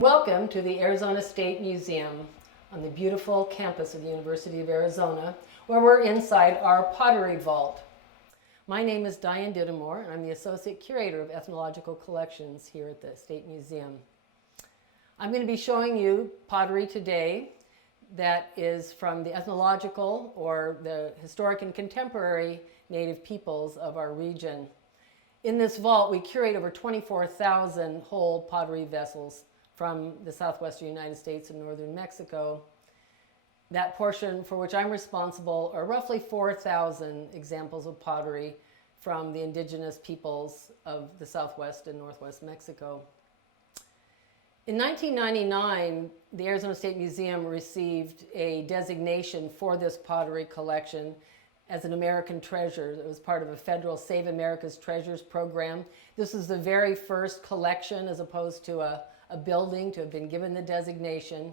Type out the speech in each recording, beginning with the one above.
Welcome to the Arizona State Museum on the beautiful campus of the University of Arizona, where we're inside our pottery vault. My name is Diane Dittemore, and I'm the Associate Curator of Ethnological Collections here at the State Museum. I'm going to be showing you pottery today that is from the ethnological, or the historic and contemporary native peoples of our region. In this vault, we curate over 24,000 whole pottery vessels from the southwestern United States and northern Mexico. That portion for which I'm responsible are roughly 4,000 examples of pottery from the indigenous peoples of the southwest and northwest Mexico. In 1999, the Arizona State Museum received a designation for this pottery collection as an American treasure. It was part of a federal Save America's Treasures program. This is the very first collection, as opposed to a building, to have been given the designation.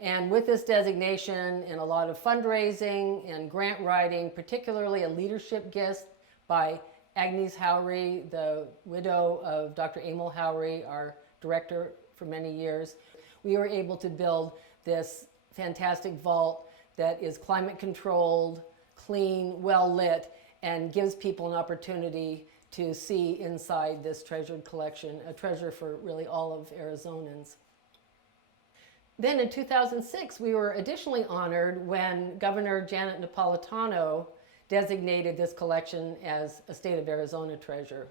And with this designation and a lot of fundraising and grant writing, particularly a leadership gift by Agnes Howry, the widow of Dr. Emil Howry, our director for many years, we were able to build this fantastic vault that is climate controlled, clean, well lit, and gives people an opportunity to see inside this treasured collection, a treasure for really all of Arizonans. Then in 2006, we were additionally honored when Governor Janet Napolitano designated this collection as a State of Arizona treasure.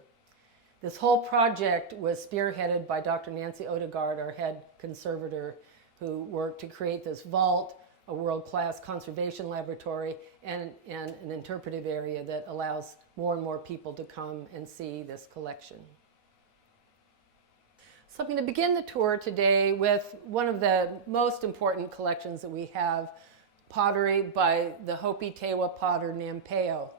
This whole project was spearheaded by Dr. Nancy Odegaard, our head conservator, who worked to create this vault, a world-class conservation laboratory, and an interpretive area that allows more and more people to come and see this collection. So I'm going to begin the tour today with one of the most important collections that we have, pottery by the Hopi Tewa potter Nambe,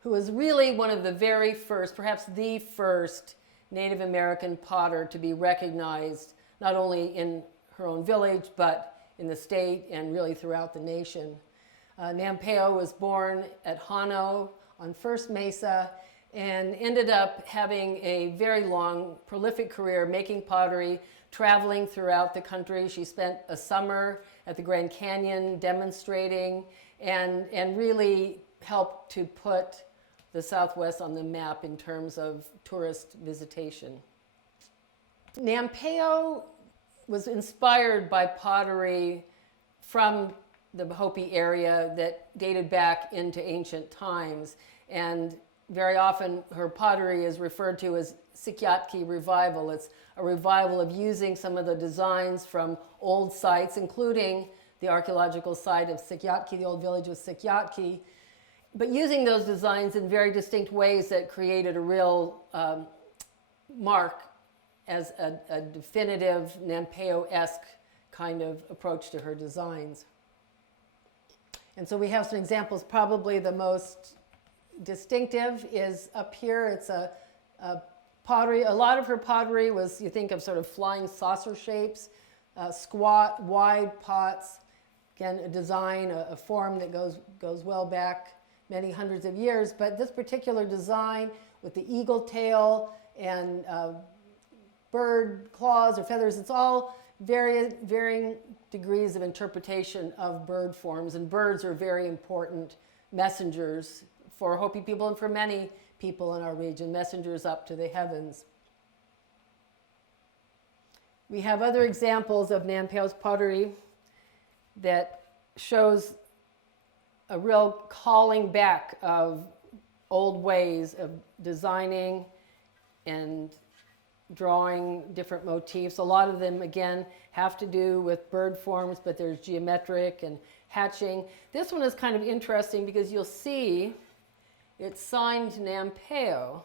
who was really one of the very first, perhaps the first, Native American potter to be recognized not only in her own village, but in the state and really throughout the nation. Nambe was born at Hano on First Mesa and ended up having a very long, prolific career making pottery, traveling throughout the country. She spent a summer at the Grand Canyon demonstrating and really helped to put the Southwest on the map in terms of tourist visitation. Nambe was inspired by pottery from the Hopi area that dated back into ancient times, and very often her pottery is referred to as Sikyatki revival. It's a revival of using some of the designs from old sites, including the archaeological site of Sikyatki, the old village of Sikyatki, but using those designs in very distinct ways that created a real mark as a definitive Nambe-esque kind of approach to her designs. And so we have some examples. Probably the most distinctive is up here. It's a pottery. A lot of her pottery was, you think of sort of flying saucer shapes, squat, wide pots. Again, a design, a form that goes well back many hundreds of years. But this particular design with the eagle tail and bird claws or feathers, it's all varying degrees of interpretation of bird forms, and birds are very important messengers for Hopi people and for many people in our region, messengers up to the heavens. We have other examples of Nambe's pottery that shows a real calling back of old ways of designing and drawing different motifs. A lot of them, again, have to do with bird forms, but there's geometric and hatching. This one is kind of interesting because you'll see it's signed Nambe.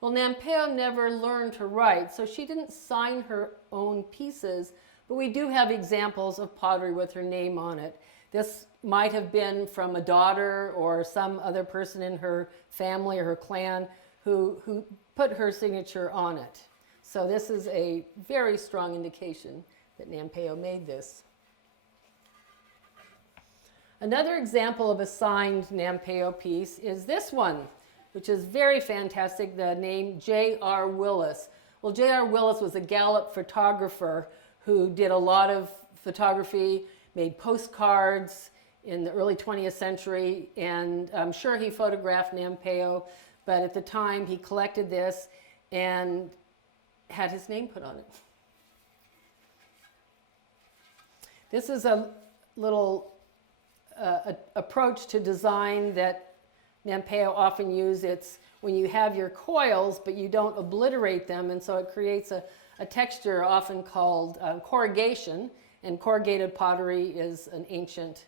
Well, Nambe never learned to write, so she didn't sign her own pieces, but we do have examples of pottery with her name on it. This might have been from a daughter or some other person in her family or her clan who put her signature on it. So this is a very strong indication that Nambe made this. Another example of a signed Nambe piece is this one, which is very fantastic, the name J.R. Willis. Well, J.R. Willis was a Gallup photographer who did a lot of photography, made postcards in the early 20th century, and I'm sure he photographed Nampe, but at the time he collected this and had his name put on it. This is a little approach to design that Nampe often use. It's when you have your coils, but you don't obliterate them, and so it creates a texture often called corrugation, and corrugated pottery is an ancient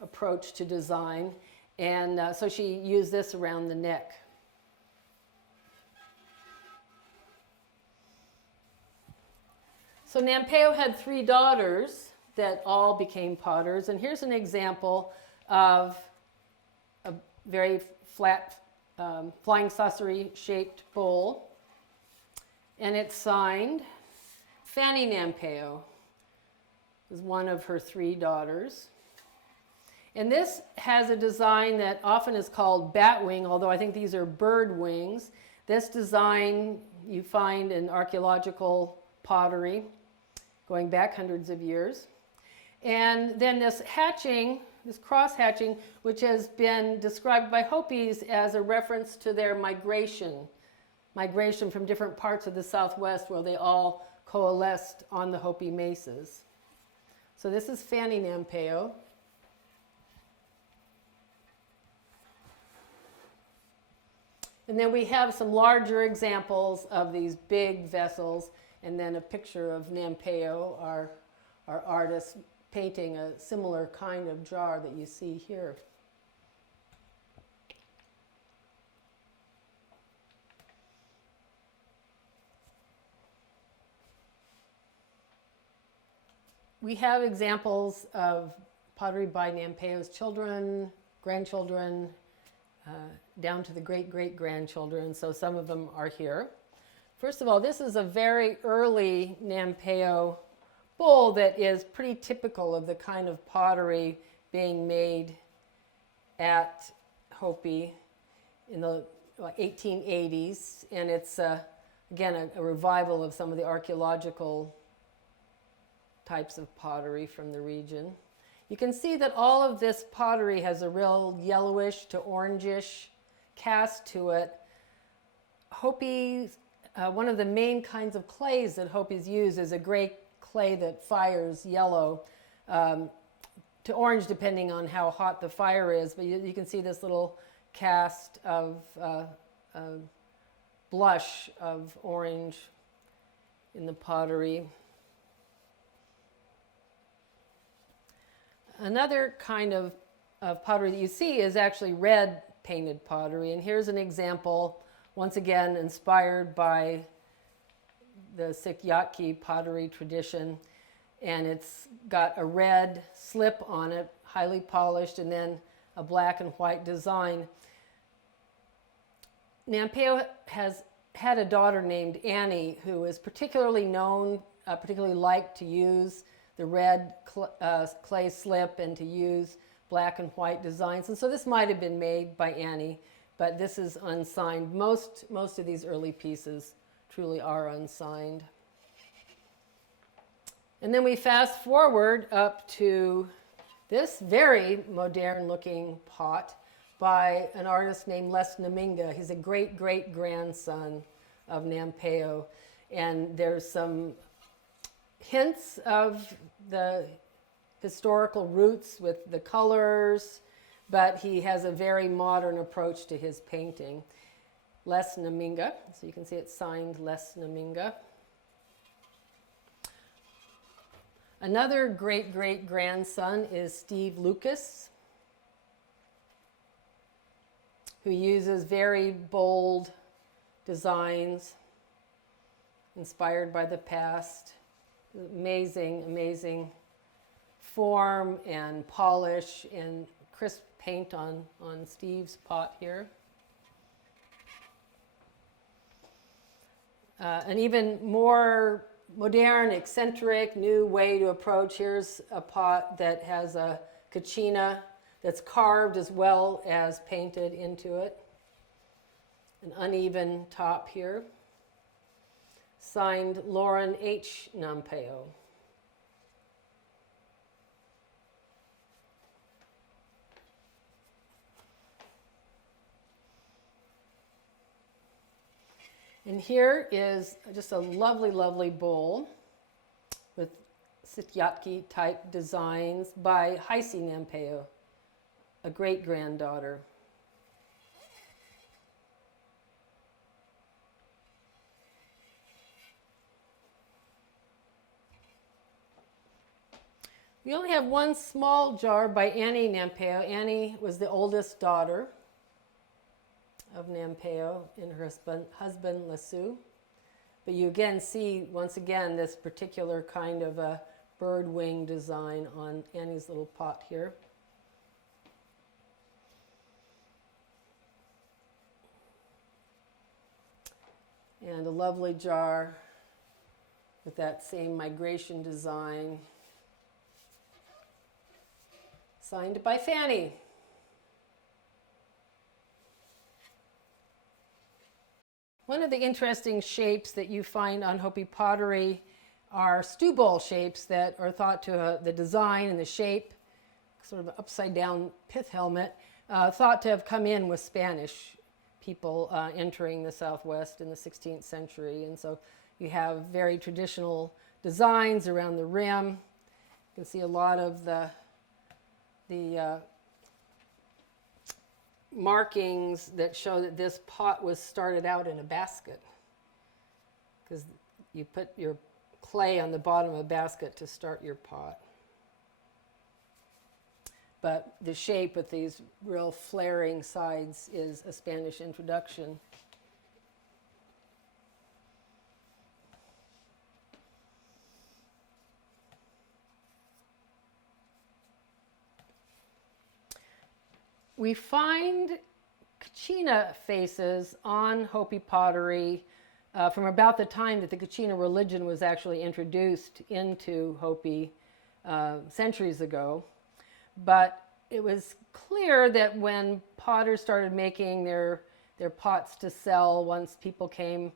approach to design, and so she used this around the neck. So Nampe had 3 daughters that all became potters, and here's an example of a very flat flying saucer shaped bowl, and it's signed Fanny Nampe, is one of her 3 daughters. And this has a design that often is called bat wing, although I think these are bird wings. This design you find in archaeological pottery going back hundreds of years. And then this hatching, this cross hatching, which has been described by Hopis as a reference to their migration from different parts of the Southwest where they all coalesced on the Hopi mesas. So this is Fanny Nampe. And then we have some larger examples of these big vessels, and then a picture of Nampe, our artist, painting a similar kind of jar that you see here. We have examples of pottery by Nampe's children, grandchildren, down to the great-great-grandchildren, so some of them are here. First of all, this is a very early Nampe bowl that is pretty typical of the kind of pottery being made at Hopi in the 1880s, and it's, again, a revival of some of the archaeological types of pottery from the region. You can see that all of this pottery has a real yellowish to orangish cast to it. Hopi, one of the main kinds of clays that Hopis use is a gray clay that fires yellow to orange depending on how hot the fire is. But you can see this little cast of blush of orange in the pottery. Another kind of pottery that you see is actually red painted pottery. And here's an example, once again inspired by the Sikyatki pottery tradition. And it's got a red slip on it, highly polished, and then a black and white design. Nampe has had a daughter named Annie who is particularly known, particularly liked to use the red clay slip and to use black and white designs. And so this might have been made by Annie, but this is unsigned. Most of these early pieces truly are unsigned. And then we fast forward up to this very modern looking pot by an artist named Les Naminga. He's a great-great-grandson of Nampe. And there's some hints of the historical roots with the colors, but he has a very modern approach to his painting. Les Naminga, so you can see it's signed Les Naminga. Another great-great-grandson is Steve Lucas, who uses very bold designs inspired by the past. Amazing, amazing form and polish and crisp paint on Steve's pot here. An even more modern, eccentric, new way to approach. Here's a pot that has a kachina that's carved as well as painted into it. An uneven top here. Signed Lauren H. Nampe. And here is just a lovely, lovely bowl with Sityatki type designs by Haisi Nampeo, a great granddaughter. We only have one small jar by Annie Nampeo. Annie was the oldest daughter of Nampeo and her husband Lasu. But you again see, once again, this particular kind of a bird wing design on Annie's little pot here. And a lovely jar with that same migration design, signed by Fanny. One of the interesting shapes that you find on Hopi pottery are stew bowl shapes that are thought to, the design and the shape, sort of an upside down pith helmet, thought to have come in with Spanish people entering the Southwest in the 16th century. And so you have very traditional designs around the rim. You can see a lot of the markings that show that this pot was started out in a basket, because you put your clay on the bottom of a basket to start your pot. But the shape with these real flaring sides is a Spanish introduction. We find Kachina faces on Hopi pottery from about the time that the Kachina religion was actually introduced into Hopi centuries ago. But it was clear that when potters started making their pots to sell, once people came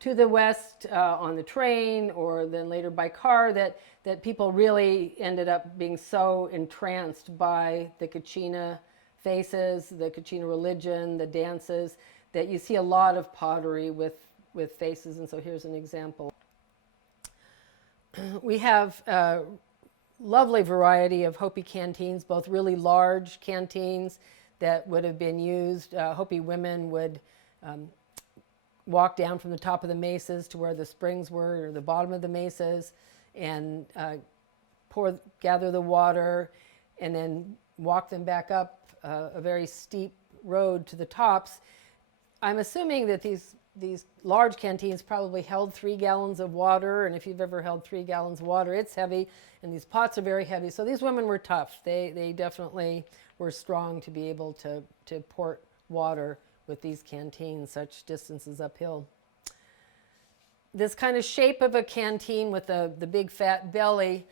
to the West on the train or then later by car, that people really ended up being so entranced by the Kachina faces, the Kachina religion, the dances, that you see a lot of pottery with faces. And so here's an example. We have a lovely variety of Hopi canteens, both really large canteens that would have been used. Hopi women would walk down from the top of the mesas to where the springs were, or the bottom of the mesas, and gather the water, and then walk them back up a very steep road to the tops. I'm assuming that these large canteens probably held 3 gallons of water, and if you've ever held 3 gallons of water, it's heavy, and these pots are very heavy. So these women were tough. They definitely were strong to be able to port water with these canteens such distances uphill. This kind of shape of a canteen with the big fat belly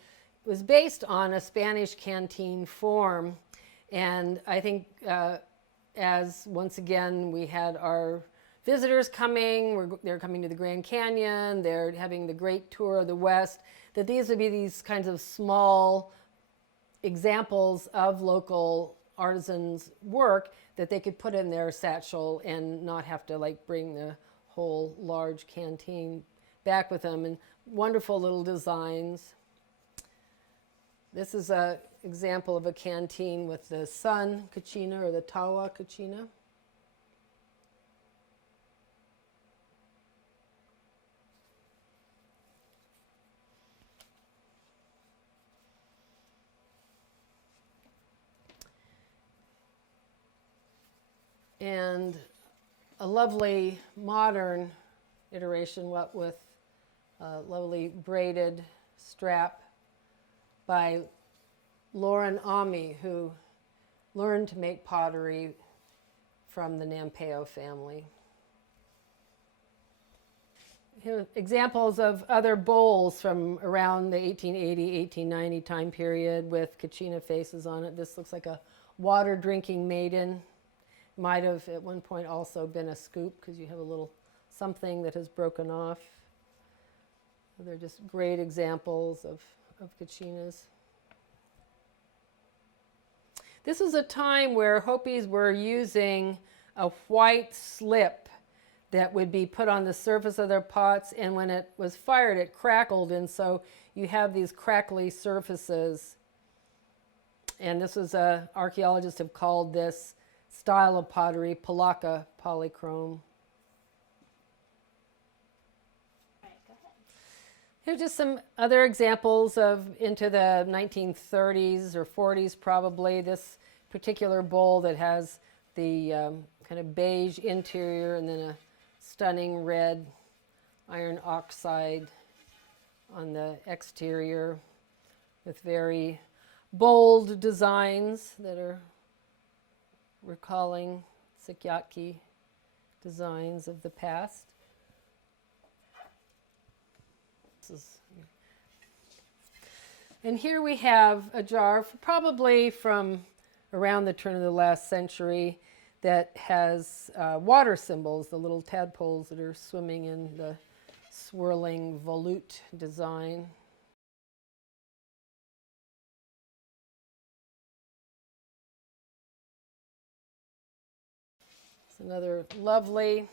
was based on a Spanish canteen form. And I think as once again we had our visitors coming, they're coming to the Grand Canyon, they're having the great tour of the West, that these would be these kinds of small examples of local artisans' work that they could put in their satchel and not have to like bring the whole large canteen back with them. And wonderful little designs. This is an example of a canteen with the sun kachina, or the tawa kachina. And a lovely modern iteration, what with a lovely braided strap by Lauren Ami, who learned to make pottery from the Nampeo family. Here, examples of other bowls from around the 1880, 1890 time period with kachina faces on it. This looks like a water drinking maiden. Might have at one point also been a scoop, because you have a little something that has broken off. They're just great examples of kachinas. This is a time where Hopis were using a white slip that would be put on the surface of their pots, and when it was fired, it crackled, and so you have these crackly surfaces. And this is archaeologists have called this style of pottery Palaka polychrome. Here's just some other examples of into the 1930s or 40s probably. This particular bowl that has the kind of beige interior and then a stunning red iron oxide on the exterior with very bold designs that are recalling Sikyatki designs of the past. And here we have a jar probably from around the turn of the last century that has water symbols, the little tadpoles that are swimming in the swirling volute design. It's another lovely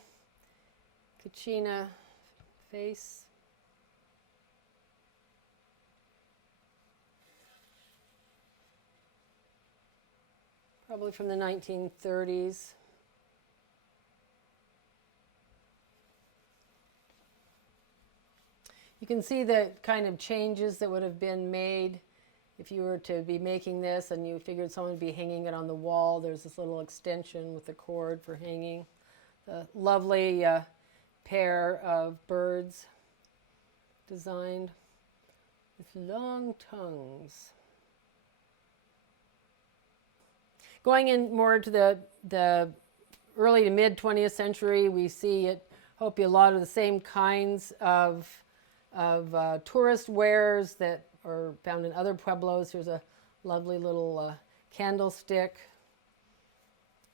Kachina face. Probably from the 1930s. You can see the kind of changes that would have been made if you were to be making this and you figured someone would be hanging it on the wall. There's this little extension with the cord for hanging. The lovely pair of birds designed with long tongues. Going in more to the early to mid 20th century, we see at Hopi a lot of the same kinds of tourist wares that are found in other pueblos. Here's a lovely little candlestick,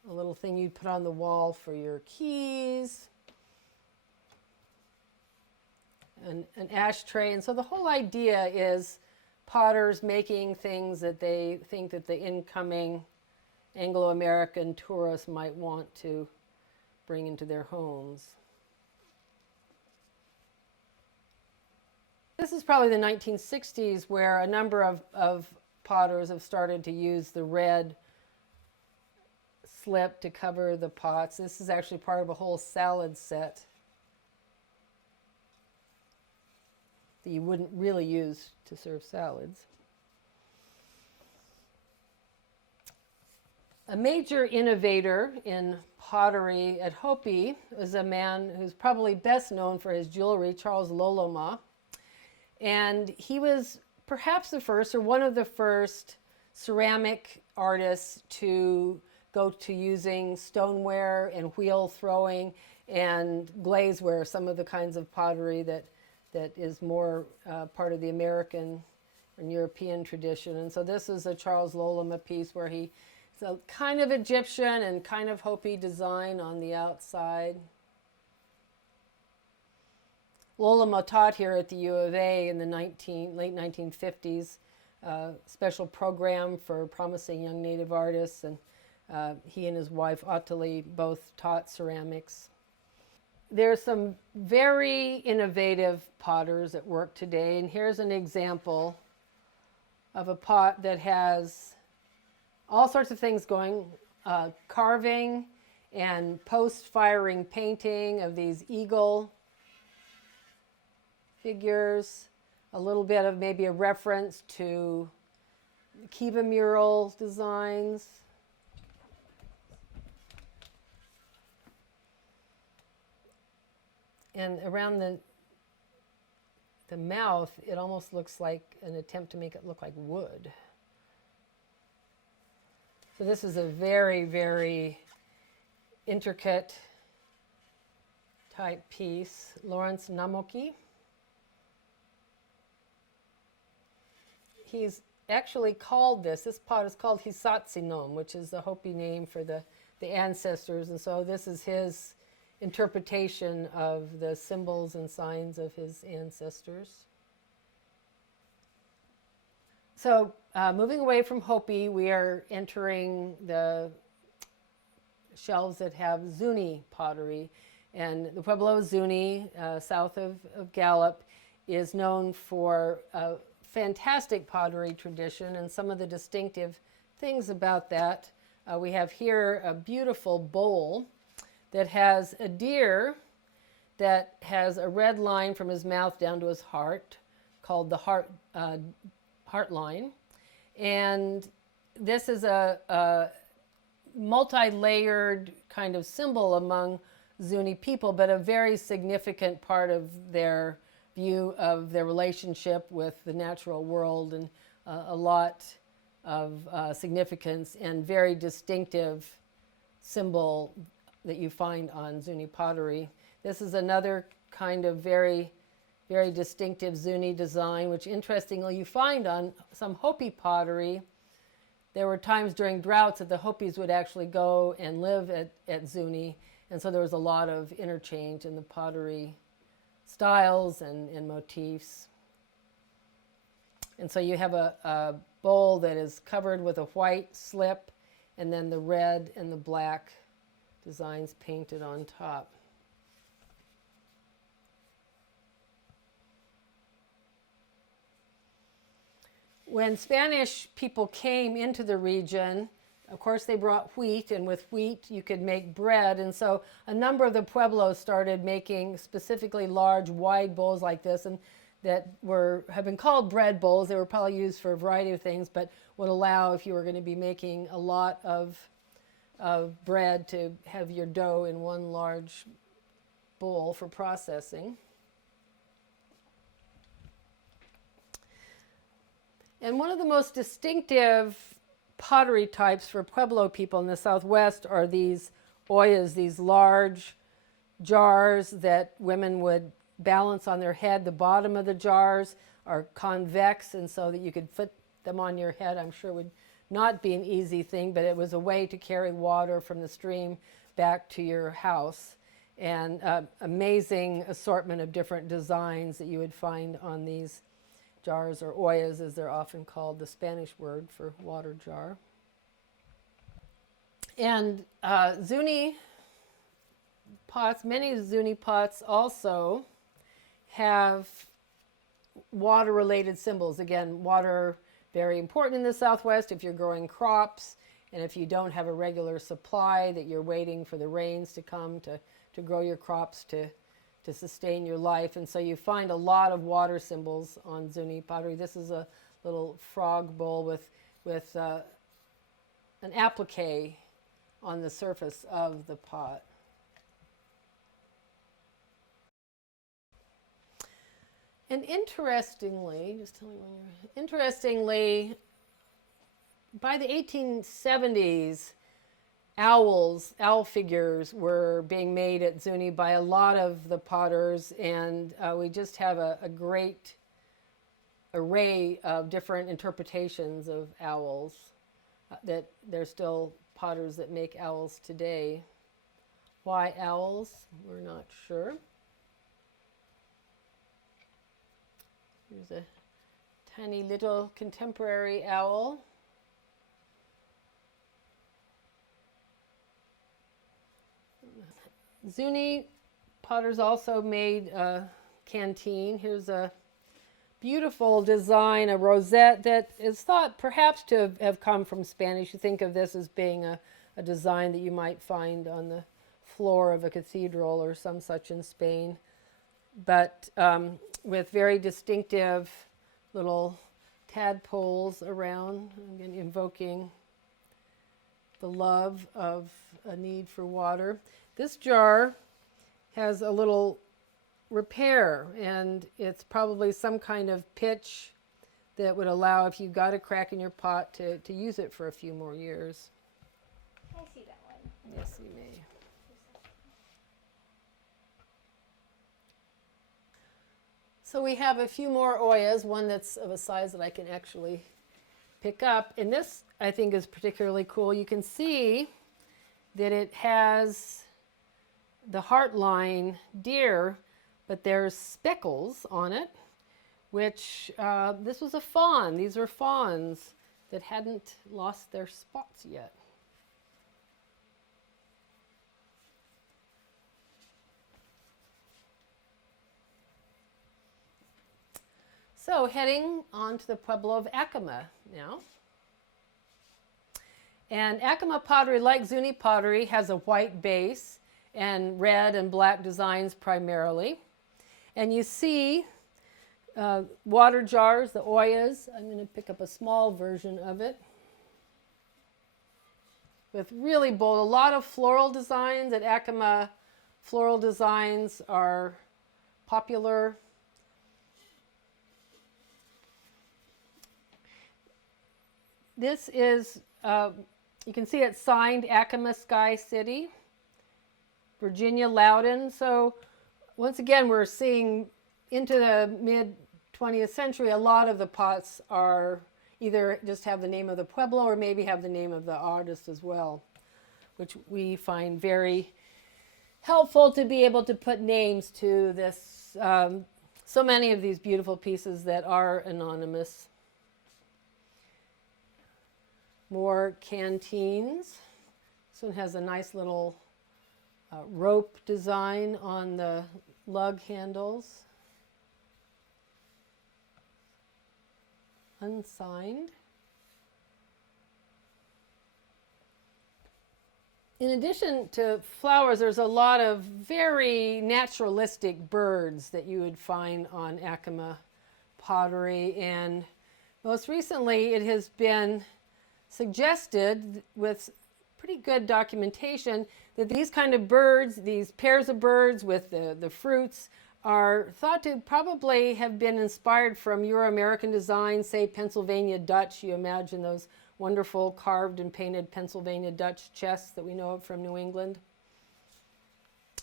a little thing you'd put on the wall for your keys, an ashtray. And so the whole idea is potters making things that they think that the incoming Anglo-American tourists might want to bring into their homes. This is probably the 1960s where a number of potters have started to use the red slip to cover the pots. This is actually part of a whole salad set that you wouldn't really use to serve salads. A major innovator in pottery at Hopi was a man who's probably best known for his jewelry, Charles Loloma. And he was perhaps the first or one of the first ceramic artists to go to using stoneware and wheel throwing and glazeware, some of the kinds of pottery that is more part of the American and European tradition. And so this is a Charles Loloma piece where he's a kind of Egyptian and kind of Hopi design on the outside. Loloma taught here at the U of A in the late 1950s, special program for promising young Native artists, and he and his wife Ottilie both taught ceramics. There's some very innovative potters at work today, and here's an example of a pot that has all sorts of things going, carving and post-firing painting of these eagle figures, a little bit of maybe a reference to Kiva mural designs. And around the mouth, it almost looks like an attempt to make it look like wood. So this is a very, very intricate type piece. Lawrence Namoki. He's actually called this pot is called Hisatsinom, which is the Hopi name for the ancestors. And so this is his interpretation of the symbols and signs of his ancestors. So moving away from Hopi, we are entering the shelves that have Zuni pottery. And the Pueblo of Zuni, south of Gallup, is known for a fantastic pottery tradition and some of the distinctive things about that. We have here a beautiful bowl that has a deer that has a red line from his mouth down to his heart, called the heart line. And this is a multi-layered kind of symbol among Zuni people, but a very significant part of their view of their relationship with the natural world, and a lot of significance and very distinctive symbol that you find on Zuni pottery. This is another kind of very, very distinctive Zuni design, which interestingly you find on some Hopi pottery. There were times during droughts that the Hopis would actually go and live at Zuni, and so there was a lot of interchange in the pottery styles and motifs. And so you have a bowl that is covered with a white slip, and then the red and the black designs painted on top. When Spanish people came into the region, of course they brought wheat, and with wheat you could make bread. And so a number of the Pueblos started making specifically large, wide bowls like this, and that have been called bread bowls. They were probably used for a variety of things, but would allow, if you were going to be making a lot of bread, to have your dough in one large bowl for processing. And one of the most distinctive pottery types for Pueblo people in the Southwest are these ollas, these large jars that women would balance on their head. The bottom of the jars are convex, and so that you could put them on your head, I'm sure would not be an easy thing, but it was a way to carry water from the stream back to your house. And amazing assortment of different designs that you would find on these jars, or ollas as they're often called, the Spanish word for water jar. And Zuni pots, many Zuni pots also have water-related symbols. Again, water very important in the Southwest if you're growing crops, and if you don't have a regular supply, that you're waiting for the rains to come to grow your crops to sustain your life. And so you find a lot of water symbols on Zuni pottery. This is a little frog bowl with an applique on the surface of the pot. And interestingly, by the 1870s, owl figures were being made at Zuni by a lot of the potters, and we just have a great array of different interpretations of owls. That there's still potters that make owls today. Why owls? We're not sure. Here's a tiny little contemporary owl. Zuni potters also made a canteen. Here's a beautiful design, a rosette that is thought perhaps to have come from Spanish. You think of this as being a design that you might find on the floor of a cathedral or some such in Spain, but with very distinctive little tadpoles around, again, invoking the love of a need for water. This jar has a little repair, and it's probably some kind of pitch that would allow, if you got a crack in your pot, to use it for a few more years. Can I see that one? Yes, you may. So we have a few more ollas, one that's of a size that I can actually pick up. And this, I think, is particularly cool. You can see that it has the heartline deer, but there's speckles on it, which this was a fawn. These are fawns that hadn't lost their spots yet. So heading on to the Pueblo of Acoma now. And Acoma pottery, like Zuni pottery, has a white base and red and black designs primarily. And you see water jars, the oyas. I'm going to pick up a small version of it. With really bold, a lot of floral designs. At Acoma, floral designs are popular. This is, you can see it signed Acoma Sky City, Virginia Loudon. So once again, we're seeing into the mid 20th century, a lot of the pots are either just have the name of the Pueblo or maybe have the name of the artist as well, which we find very helpful to be able to put names to this, so many of these beautiful pieces that are anonymous. More canteens. This one has a nice little rope design on the lug handles. Unsigned. In addition to flowers, there's a lot of very naturalistic birds that you would find on Acoma pottery, and most recently it has been suggested with pretty good documentation that these kind of birds, these pairs of birds with the fruits, are thought to probably have been inspired from Euro-American design, say Pennsylvania Dutch. You imagine those wonderful carved and painted Pennsylvania Dutch chests that we know of from New England.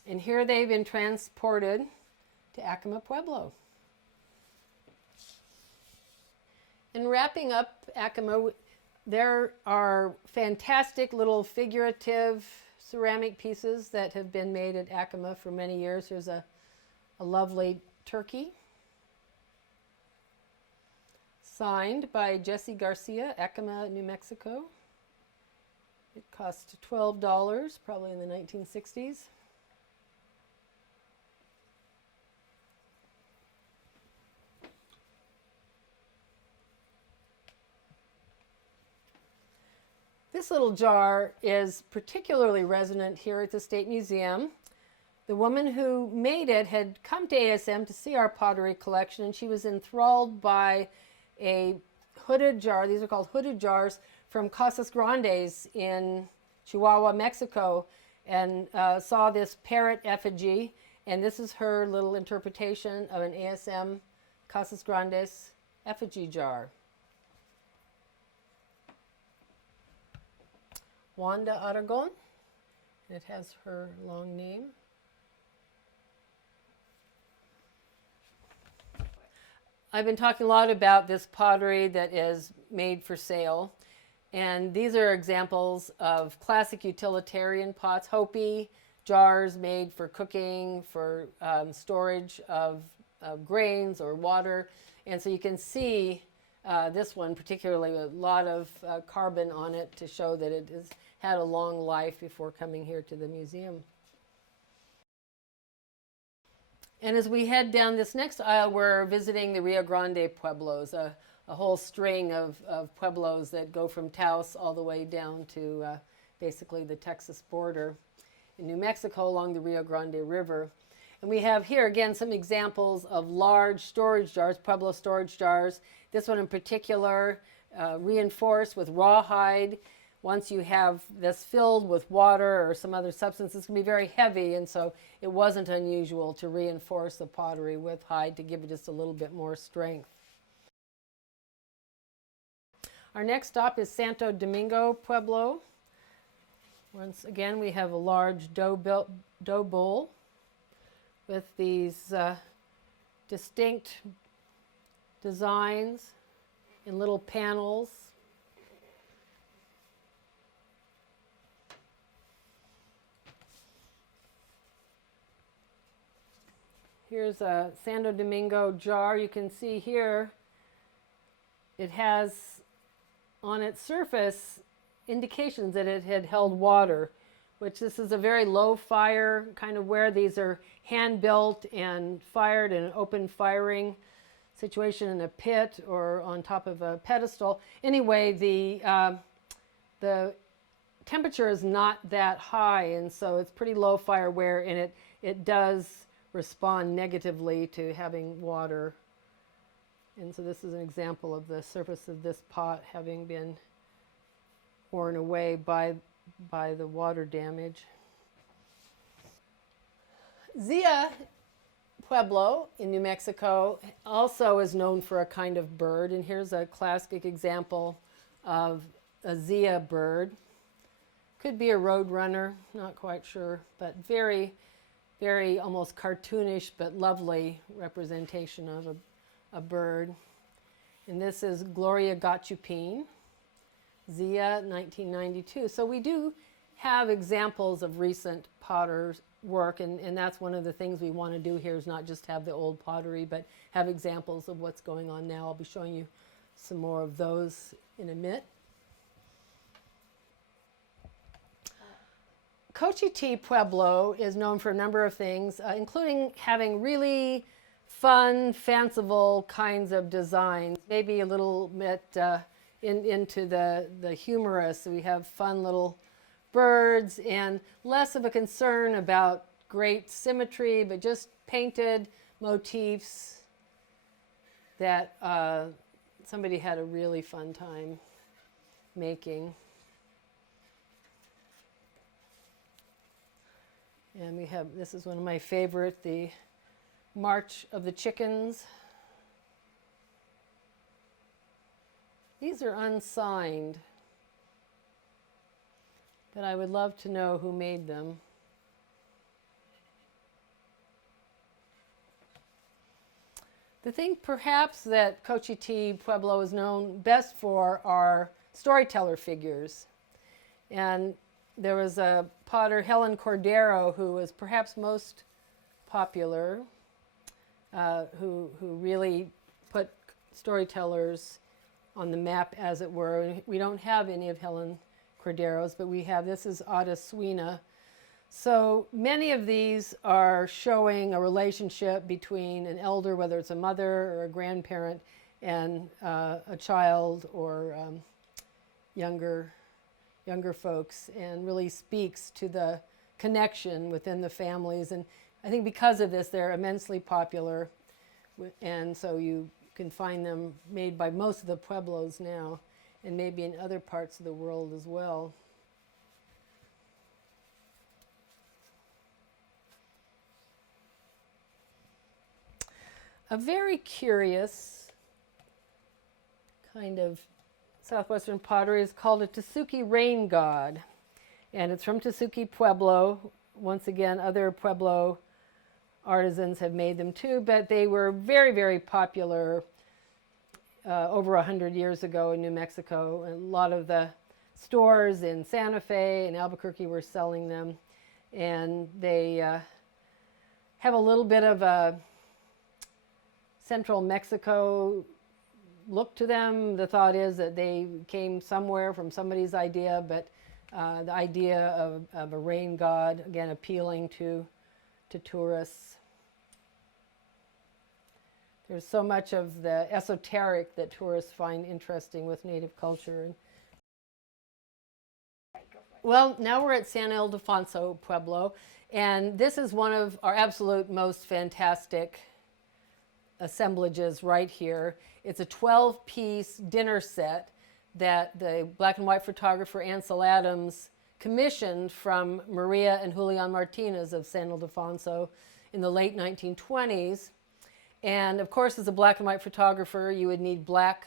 And here they've been transported to Acoma Pueblo. In wrapping up Acoma, there are fantastic little figurative ceramic pieces that have been made at Acoma for many years. Here's a lovely turkey signed by Jesse Garcia, Acoma, New Mexico. It cost $12, probably in the 1960s. This little jar is particularly resonant here at the State Museum. The woman who made it had come to ASM to see our pottery collection, and she was enthralled by a hooded jar. These are called hooded jars from Casas Grandes in Chihuahua, Mexico, and saw this parrot effigy. And this is her little interpretation of an ASM Casas Grandes effigy jar. Wanda Aragon. It has her long name. I've been talking a lot about this pottery that is made for sale. And these are examples of classic utilitarian pots, Hopi jars made for cooking, for storage of grains or water. And so you can see this one particularly with a lot of carbon on it to show that it has had a long life before coming here to the museum. And as we head down this next aisle, we're visiting the Rio Grande Pueblos, a whole string of Pueblos that go from Taos all the way down to basically the Texas border in New Mexico along the Rio Grande River. And we have here again some examples of large storage jars, Pueblo storage jars. This one in particular, reinforced with rawhide. Once you have this filled with water or some other substance, it's going to be very heavy, and so it wasn't unusual to reinforce the pottery with hide to give it just a little bit more strength. Our next stop is Santo Domingo Pueblo. Once again, we have a large dough bowl with these distinct designs in little panels. Here's a Santo Domingo jar. You can see here it has on its surface indications that it had held water, which this is a very low fire kind of ware. These are hand built and fired in open firing situation in a pit or on top of a pedestal. Anyway, the temperature is not that high, and so it's pretty low fire wear, and it does respond negatively to having water. And so this is an example of the surface of this pot having been worn away by the water damage. Zia Pueblo in New Mexico also is known for a kind of bird, and here's a classic example of a Zia bird. Could be a roadrunner, not quite sure, but very, very almost cartoonish but lovely representation of a bird. And this is Gloria Gachupin, Zia, 1992. So we do have examples of recent potters' work, and that's one of the things we want to do here is not just have the old pottery, but have examples of what's going on now. I'll be showing you some more of those in a minute. Cochiti Pueblo is known for a number of things, including having really fun, fanciful kinds of designs, maybe a little bit into the humorous. We have fun little birds and less of a concern about great symmetry, but just painted motifs that somebody had a really fun time making. And we have, this is one of my favorite, the March of the Chickens. These are unsigned, but I would love to know who made them. The thing perhaps that Cochiti Pueblo is known best for are storyteller figures. And there was a potter, Helen Cordero, who was perhaps most popular, who really put storytellers on the map, as it were. We don't have any of Helen Cordero's, but we have, this is Ada Suina. So many of these are showing a relationship between an elder, whether it's a mother or a grandparent, and a child or younger folks, and really speaks to the connection within the families. And I think because of this, they're immensely popular, and so you can find them made by most of the Pueblos now, and maybe in other parts of the world as well. A very curious kind of Southwestern pottery is called a Tesuque rain god, and it's from Tesuque Pueblo. Once again, other Pueblo artisans have made them too, but they were very, very popular over 100 years ago in New Mexico. And a lot of the stores in Santa Fe and Albuquerque were selling them, and they have a little bit of a central Mexico look to them. The thought is that they came somewhere from somebody's idea, but the idea of a rain god, again, appealing to tourists. There's so much of the esoteric that tourists find interesting with native culture. Well, now we're at San Ildefonso Pueblo, and this is one of our absolute most fantastic assemblages right here. It's a 12-piece dinner set that the black and white photographer Ansel Adams commissioned from Maria and Julian Martinez of San Ildefonso in the late 1920s. And of course, as a black and white photographer, you would need black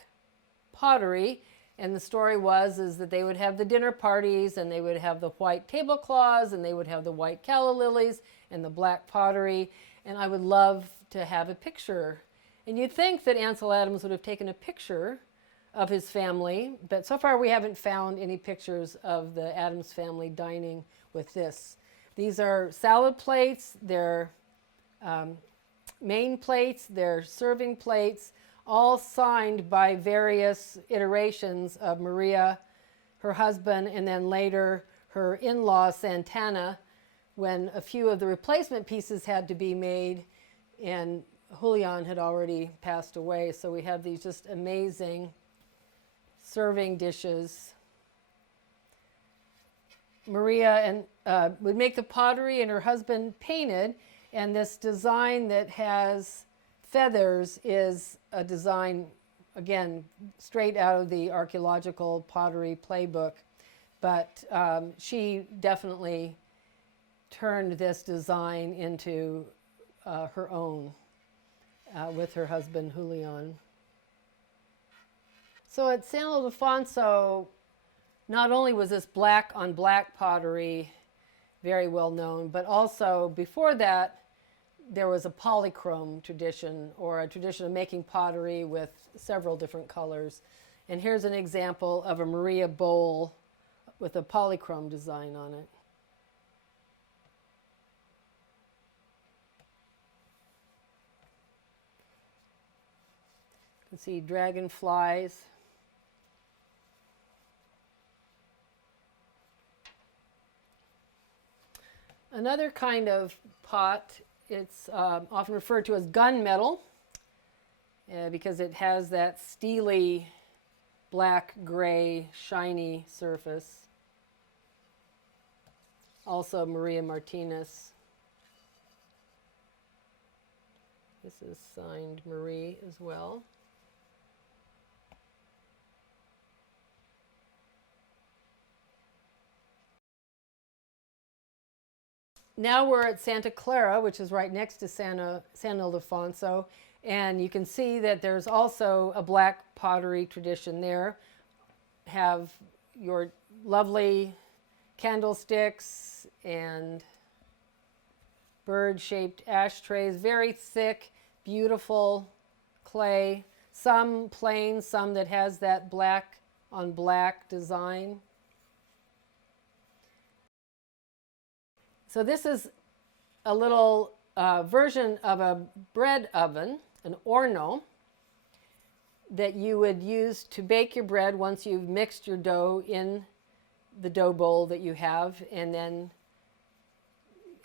pottery. And the story is that they would have the dinner parties, and they would have the white tablecloths, and they would have the white calla lilies and the black pottery. And I would love to have a picture. And you'd think that Ansel Adams would have taken a picture of his family, but so far we haven't found any pictures of the Adams family dining with this. These are salad plates, they're main plates, they're serving plates, all signed by various iterations of Maria, her husband, and then later her in-law Santana, when a few of the replacement pieces had to be made. And Julian had already passed away, so we have these just amazing serving dishes. Maria would make the pottery, and her husband painted, and this design that has feathers is a design, again, straight out of the archaeological pottery playbook. But she definitely turned this design into her own with her husband Julian. So at San Ildefonso, not only was this black on black pottery very well known, but also before that there was a polychrome tradition, or a tradition of making pottery with several different colors. And here's an example of a Maria bowl with a polychrome design on it. You can see dragonflies. Another kind of pot, it's often referred to as gunmetal because it has that steely black, gray, shiny surface. Also Maria Martinez. This is signed Marie as well. Now we're at Santa Clara, which is right next to San Ildefonso, and you can see that there's also a black pottery tradition there. Have your lovely candlesticks and bird-shaped ashtrays, very thick, beautiful clay, some plain, some that has that black on black design. So this is a little version of a bread oven, an horno, that you would use to bake your bread once you've mixed your dough in the dough bowl that you have, and then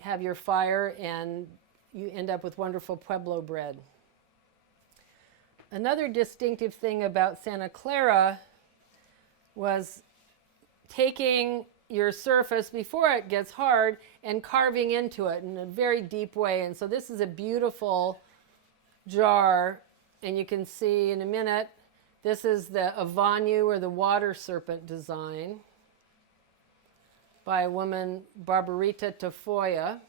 have your fire, and you end up with wonderful Pueblo bread. Another distinctive thing about Santa Clara was taking your surface before it gets hard and carving into it in a very deep way. And so this is a beautiful jar, and you can see in a minute, this is the Oweengeh, or the water serpent design, by a woman, Barbarita Tafoya.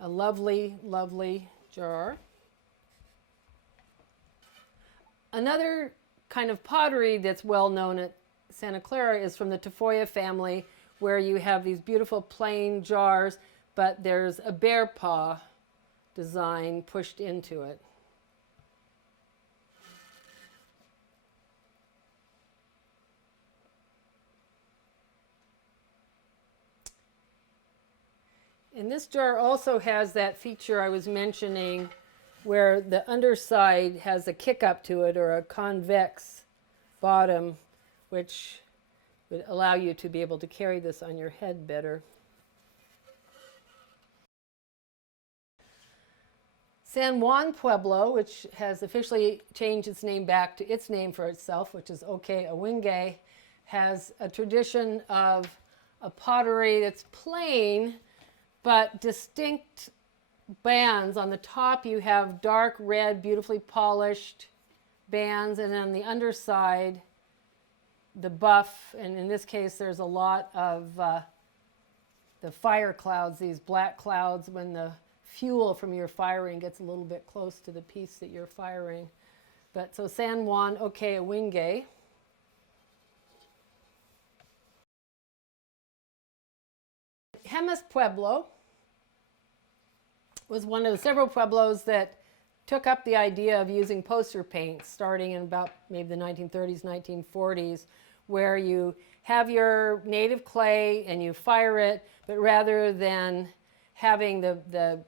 A lovely, lovely jar. Another kind of pottery that's well known at Santa Clara is from the Tafoya family, where you have these beautiful plain jars, but there's a bear paw design pushed into it. And this jar also has that feature I was mentioning, where the underside has a kick up to it, or a convex bottom, which would allow you to be able to carry this on your head better. San Juan Pueblo, which has officially changed its name back to its name for itself, which is Ohkay-Owingeh, has a tradition of a pottery that's plain but distinct bands. On the top you have dark red, beautifully polished bands, and on the underside the buff, and in this case there's a lot of the fire clouds, these black clouds, when the fuel from your firing gets a little bit close to the piece that you're firing. But so San Juan Ohkay-Owingeh. Jemez Pueblo was one of the several pueblos that took up the idea of using poster paints starting in about maybe the 1930s, 1940s, where you have your native clay and you fire it, but rather than having the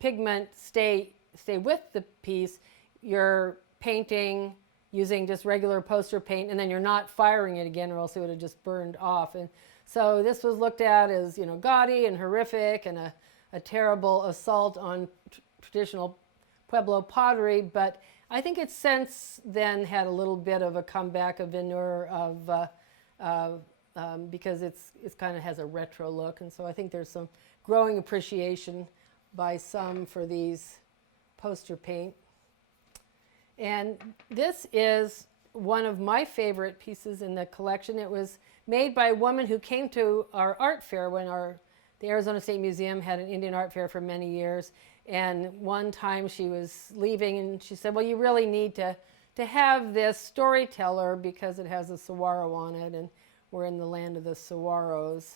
pigment stay with the piece, you're painting using just regular poster paint, and then you're not firing it again, or else it would have just burned off. And So this was looked at as, gaudy and horrific and a terrible assault on traditional Pueblo pottery, but I think it's since then had a little bit of a comeback, a veneer of because it's kind of has a retro look, and so I think there's some growing appreciation by some for these poster paint. And this is one of my favorite pieces in the collection. It was made by a woman who came to our art fair when the Arizona State Museum had an Indian art fair for many years. And one time she was leaving and she said, well, you really need to have this storyteller because it has a saguaro on it, and we're in the land of the saguaros.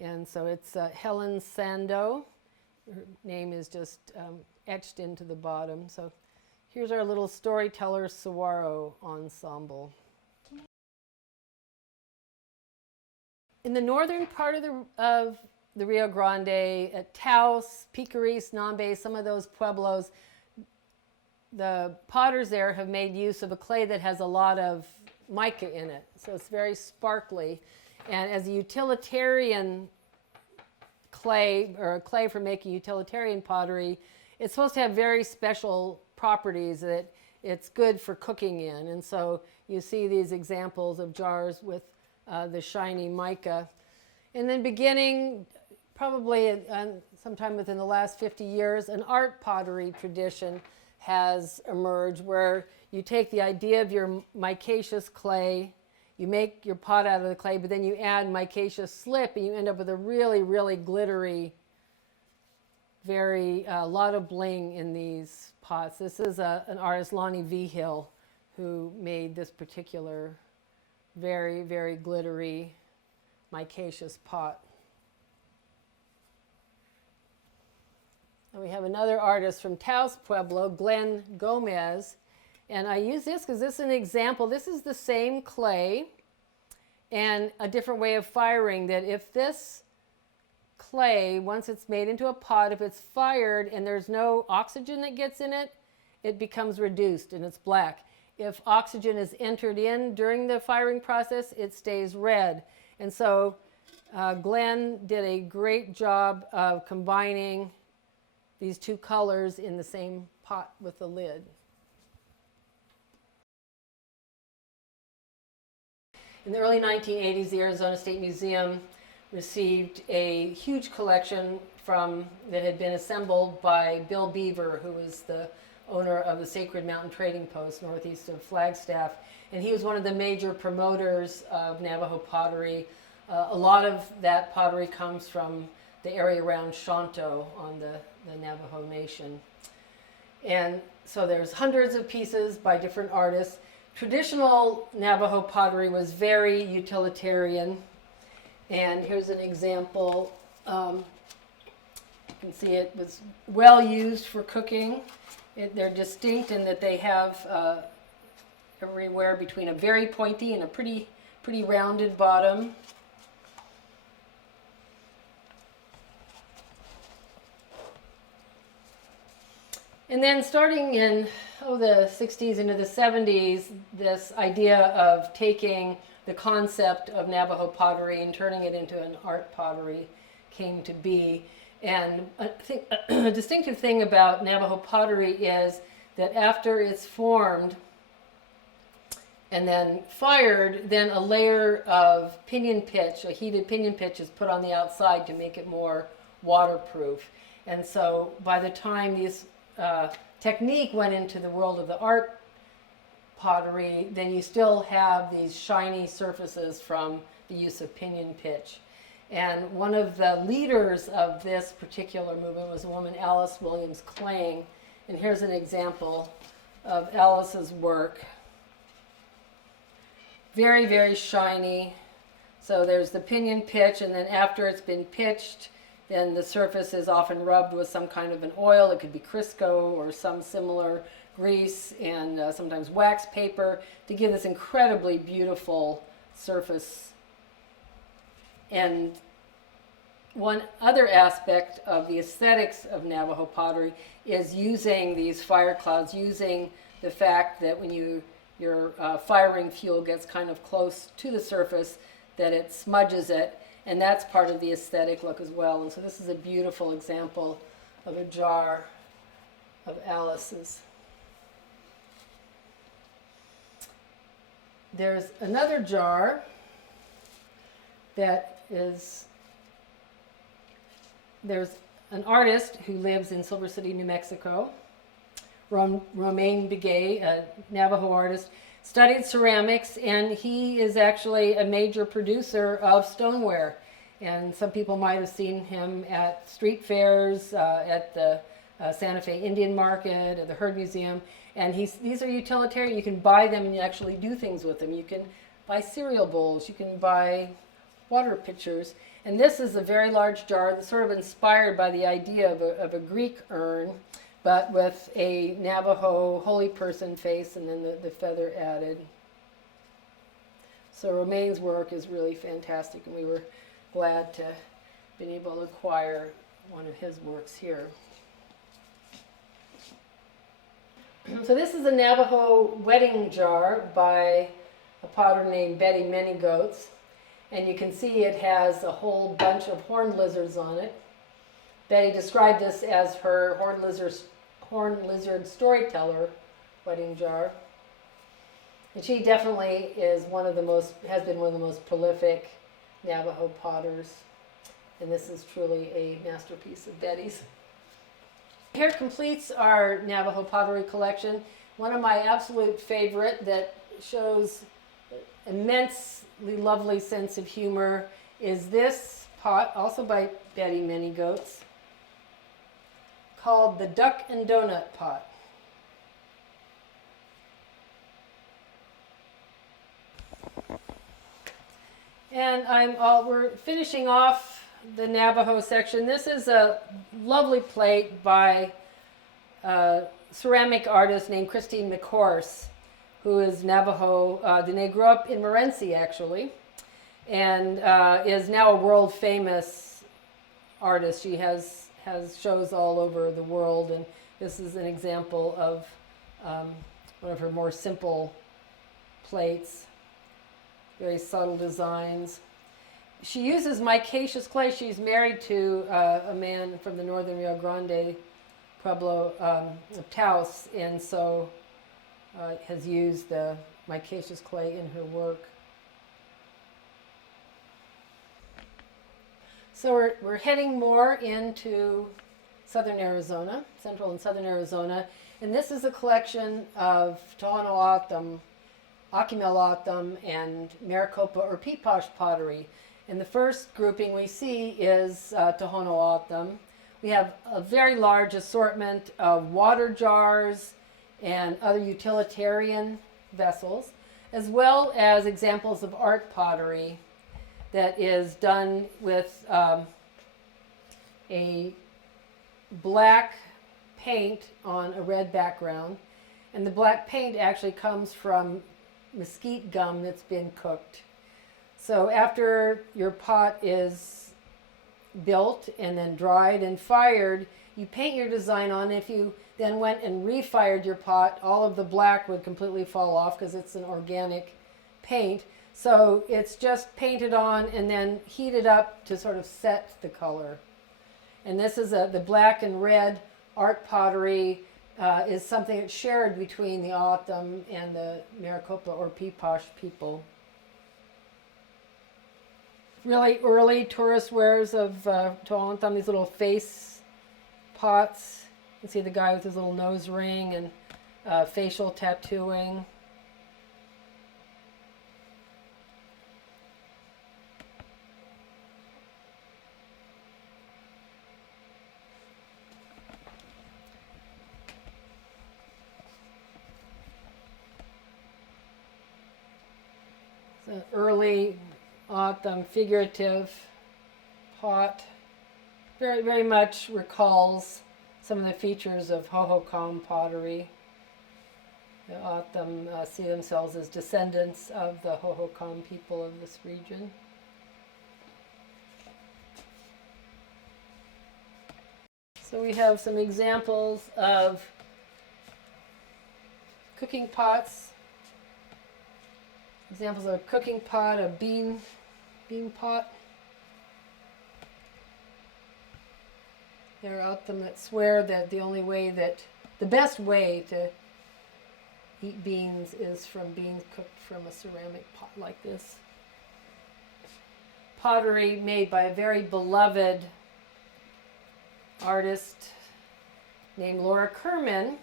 And so it's Helen Santo. Her name is just etched into the bottom. So here's our little storyteller saguaro ensemble. In the northern part of the Rio Grande, at Taos, Picuris, Nambe, some of those pueblos, the potters there have made use of a clay that has a lot of mica in it. So it's very sparkly. And as a utilitarian clay, or a clay for making utilitarian pottery, it's supposed to have very special properties that it's good for cooking in. And so you see these examples of jars with the shiny mica. And then beginning probably sometime within the last 50 years, an art pottery tradition has emerged where you take the idea of your micaceous clay, you make your pot out of the clay, but then you add micaceous slip and you end up with a really, really glittery, very lot of bling in these pots. This is an artist, Lonnie Vigil, who made this particular very, very glittery micaceous pot. And we have another artist from Taos Pueblo, Glenn Gomez. And I use this because this is an example. This is the same clay and a different way of firing, that if this clay, once it's made into a pot, if it's fired and there's no oxygen that gets in it, it becomes reduced and it's black. If oxygen is entered in during the firing process, it stays red. And so Glenn did a great job of combining these two colors in the same pot with the lid. In the early 1980s, the Arizona State Museum received a huge collection that had been assembled by Bill Beaver, who was the owner of the Sacred Mountain Trading Post northeast of Flagstaff. And he was one of the major promoters of Navajo pottery. A lot of that pottery comes from the area around Santo on the Navajo Nation. And so there's hundreds of pieces by different artists. Traditional Navajo pottery was very utilitarian. And here's an example. You can see it was well used for cooking. They're distinct in that they have everywhere between a very pointy and a pretty rounded bottom. And then starting in the 60s into the 70s, this idea of taking the concept of Navajo pottery and turning it into an art pottery came to be. And I think a distinctive thing about Navajo pottery is that after it's formed and then fired, then a layer of pinion pitch, a heated pinion pitch, is put on the outside to make it more waterproof. And so by the time this technique went into the world of the art pottery, then you still have these shiny surfaces from the use of pinion pitch. And one of the leaders of this particular movement was a woman, Alice Williams Klang. And here's an example of Alice's work. Very, very shiny. So there's the pinion pitch, and then after it's been pitched, then the surface is often rubbed with some kind of an oil. It could be Crisco or some similar grease, and sometimes wax paper, to give this incredibly beautiful surface. And one other aspect of the aesthetics of Navajo pottery is using these fire clouds, using the fact that when your firing fuel gets kind of close to the surface, that it smudges it, and that's part of the aesthetic look as well. And so this is a beautiful example of a jar of Alice's. There's another jar that is, there's an artist who lives in Silver City, New Mexico, Romain Begay, a Navajo artist, studied ceramics, and he is actually a major producer of stoneware. And some people might have seen him at street fairs, at the Santa Fe Indian Market, at the Heard Museum. And these are utilitarian. You can buy them and you actually do things with them. You can buy cereal bowls. You can buy water pitchers. And this is a very large jar that's sort of inspired by the idea of a Greek urn, but with a Navajo holy person face and then the feather added. So Romain's work is really fantastic, and we were glad to have been able to acquire one of his works here. So this is a Navajo wedding jar by a potter named Betty Many Goats. And you can see it has a whole bunch of horned lizards on it. Betty described this as her horned lizard storyteller wedding jar. And she definitely is has been one of the most prolific Navajo potters. And this is truly a masterpiece of Betty's. Here completes our Navajo pottery collection. One of my absolute favorite that shows immensely lovely sense of humor is this pot, also by Betty Many Goats, called the Duck and Donut Pot. And we're finishing off the Navajo section. This is a lovely plate by a ceramic artist named Christine McHorse, who is Navajo. They grew up in Morenci, actually, and is now a world famous artist. She has shows all over the world, and this is an example of one of her more simple plates. Very subtle designs. She uses micaceous clay. She's married to a man from the northern Rio Grande, Pueblo of Taos, and so has used the micaceous clay in her work. So we're heading more into southern Arizona, central and southern Arizona, and this is a collection of Tohono O'odham, Akimel O'odham, and Maricopa or Peeposh pottery. And the first grouping we see is Tohono O'odham. We have a very large assortment of water jars and other utilitarian vessels, as well as examples of art pottery that is done with a black paint on a red background. And the black paint actually comes from mesquite gum that's been cooked. So after your pot is built and then dried and fired, you paint your design on. If you then went and refired your pot, all of the black would completely fall off because it's an organic paint. So it's just painted on and then heated up to sort of set the color. And this is the black and red art pottery is something that's shared between the O'odham and the Maricopa or Peeposh people. Really early tourist wares of Tohono O'odham, these little face pots. You can see the guy with his little nose ring and facial tattooing. It's an early O'odham figurative pot. Very, very much recalls some of the features of Hohokam pottery. The O'odham see themselves as descendants of the Hohokam people of this region. So we have some examples of cooking pots. Examples of a cooking pot, a bean bean pot. There are out them that swear that the best way to eat beans is from beans cooked from a ceramic pot like this. Pottery made by a very beloved artist named Laura Kerman,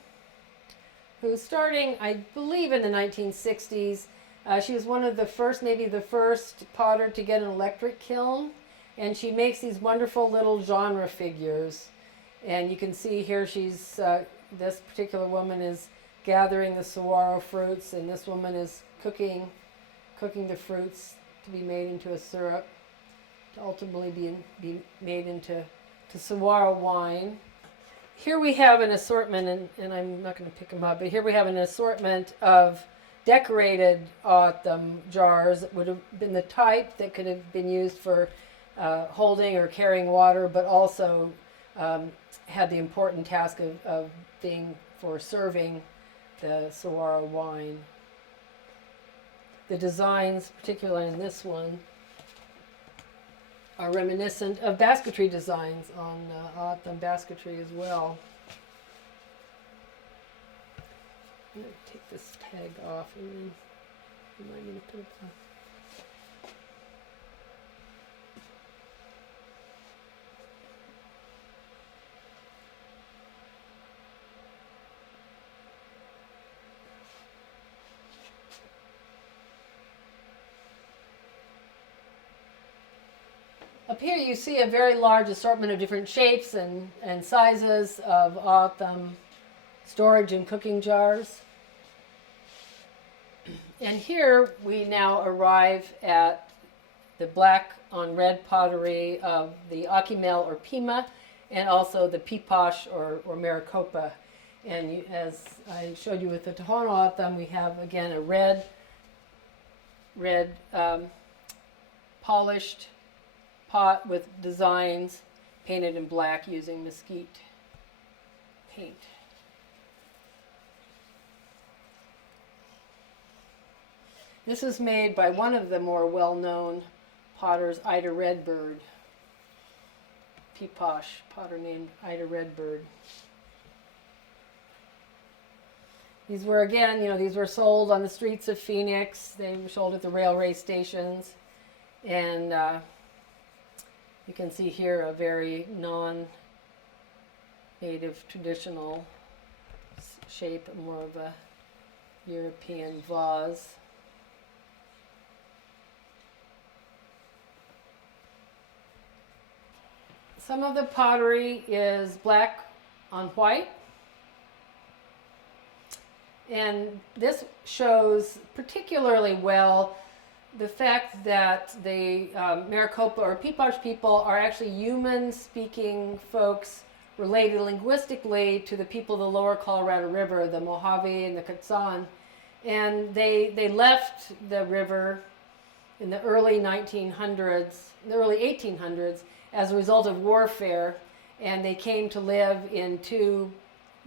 who's starting, I believe, in the 1960s. She was one of the first, maybe the first potter to get an electric kiln, and she makes these wonderful little genre figures. And you can see here this particular woman is gathering the saguaro fruits, and this woman is cooking the fruits to be made into a syrup, to ultimately be made into saguaro wine. Here we have an assortment, and I'm not going to pick them up, but here we have an assortment of decorated jars that would have been the type that could have been used for holding or carrying water, but also had the important task of being for serving the saguaro wine. The designs, particularly in this one, are reminiscent of basketry designs on basketry as well. I'm going to take this tag off and then remind me to put it on. Up here you see a very large assortment of different shapes and sizes of storage and cooking jars. And here we now arrive at the black on red pottery of the Akimel or Pima, and also the Piposh or Maricopa. And as I showed you with the Tohono, we have again a red polished pot with designs painted in black using mesquite paint. This is made by one of the more well-known potters, Ida Redbird. Piposh potter named Ida Redbird. These were these were sold on the streets of Phoenix. They were sold at the railway stations, and you can see here a very non-native traditional shape, more of a European vase. Some of the pottery is black on white, and this shows particularly well the fact that the Maricopa or Piposh people are actually human-speaking folks related linguistically to the people of the lower Colorado River, the Mojave and the Quetzan. And they left the river in the early 1800s, as a result of warfare, and they came to live in two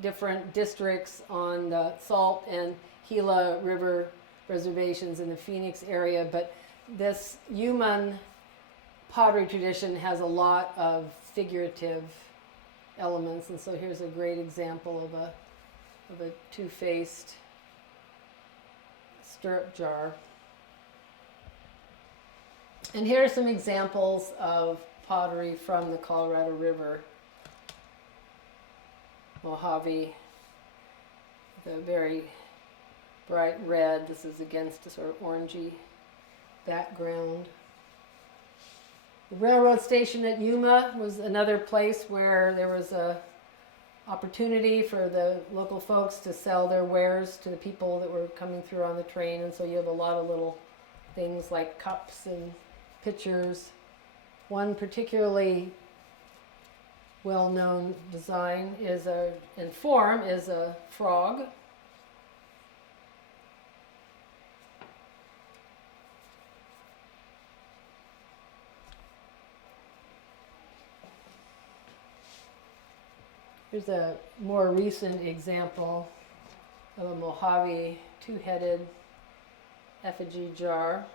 different districts on the Salt and Gila River reservations in the Phoenix area. But this human pottery tradition has a lot of figurative elements, and so here's a great example of a two-faced stirrup jar. And here are some examples of pottery from the Colorado River. Mojave, the very bright red. This is against a sort of orangey background. The railroad station at Yuma was another place where there was a opportunity for the local folks to sell their wares to the people that were coming through on the train, and so you have a lot of little things like cups and pitchers. One particularly well-known design and form is a frog. Here's a more recent example of a Mojave two-headed effigy jar.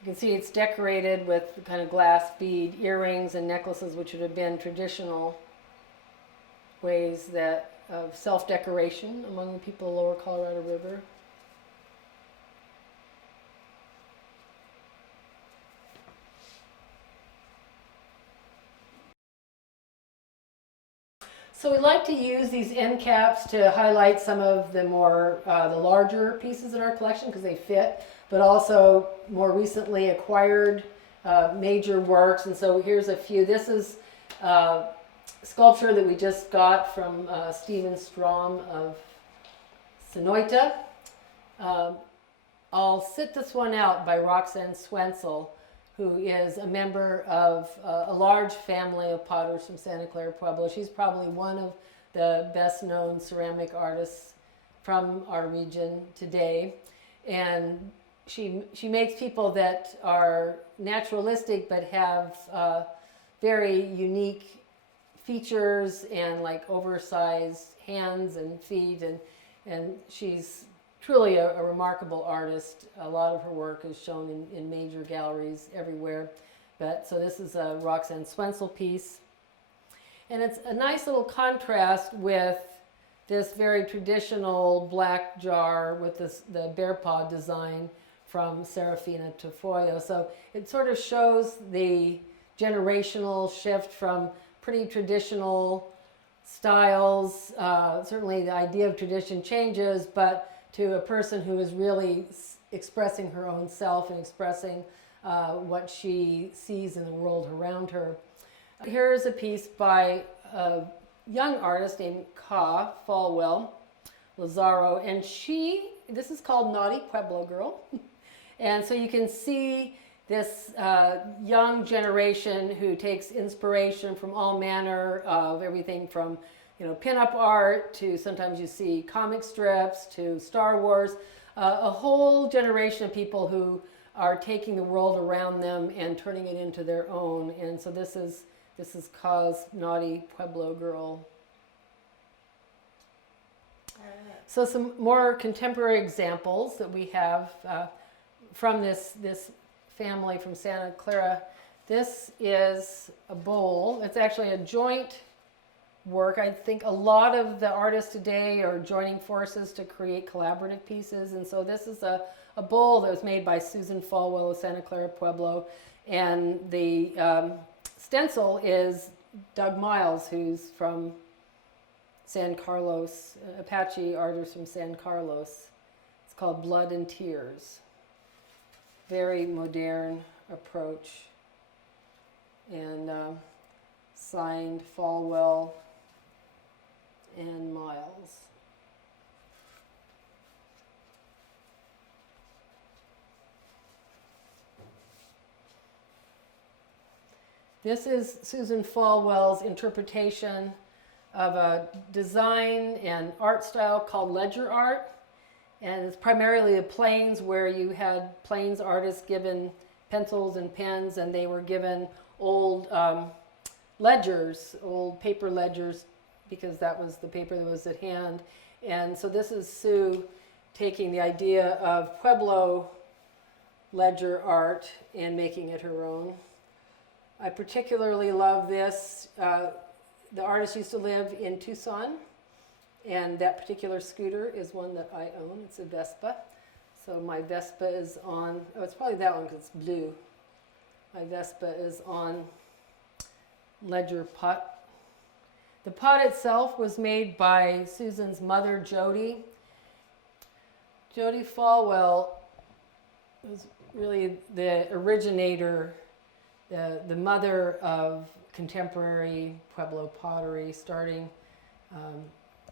You can see it's decorated with kind of glass bead earrings and necklaces, which would have been traditional ways that of self-decoration among the people of the Lower Colorado River. So we like to use these end caps to highlight some of the more, the larger pieces in our collection because they fit, but also more recently acquired major works. And so here's a few. This is sculpture that we just got from Stephen Strom of Sonoyta. I'll sit this one out by Roxanne Swensel, who is a member of a large family of potters from Santa Clara Pueblo. She's probably one of the best known ceramic artists from our region today. And she makes people that are naturalistic but have very unique features and like oversized hands and feet, and she's truly a remarkable artist. A lot of her work is shown in major galleries everywhere. So this is a Roxanne Swensel piece. And it's a nice little contrast with this very traditional black jar with the bear paw design from Serafina Tafoya. So it sort of shows the generational shift from pretty traditional styles. Certainly the idea of tradition changes, but to a person who is really expressing her own self and expressing what she sees in the world around her. Here's a piece by a young artist named Kah'p'oo Lazaro, and this is called Naughty Pueblo Girl. And so you can see this young generation who takes inspiration from all manner of everything from pinup art to sometimes you see comic strips to Star Wars, a whole generation of people who are taking the world around them and turning it into their own. And so this is Kah's Naughty Pueblo Girl. So some more contemporary examples that we have from this family from Santa Clara. This is a bowl. It's actually a joint work. I think a lot of the artists today are joining forces to create collaborative pieces, and so this is a bowl that was made by Susan Falwell of Santa Clara Pueblo, and the stencil is Doug Miles, who's from San Carlos, Apache artist from San Carlos. It's called Blood and Tears. Very modern approach, and signed Falwell and Miles. This is Susan Falwell's interpretation of a design and art style called ledger art. And it's primarily the plains, where you had plains artists given pencils and pens, and they were given old ledgers, old paper ledgers, because that was the paper that was at hand. And so this is Sue taking the idea of Pueblo ledger art and making it her own. I particularly love this. The artist used to live in Tucson, and that particular scooter is one that I own. It's a Vespa. So my Vespa is on, it's probably that one because it's blue. My Vespa is on ledger pot. The pot itself was made by Susan's mother, Jody. Jody Falwell was really the originator, the mother of contemporary Pueblo pottery, starting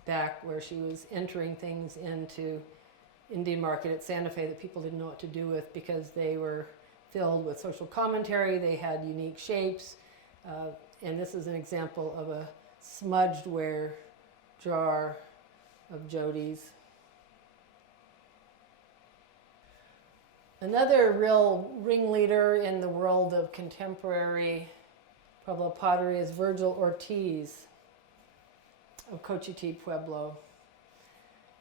back where she was entering things into Indian market at Santa Fe that people didn't know what to do with because they were filled with social commentary. They had unique shapes, and this is an example of a smudged ware jar of Jody's. Another real ringleader in the world of contemporary Pueblo pottery is Virgil Ortiz of Cochiti, Pueblo.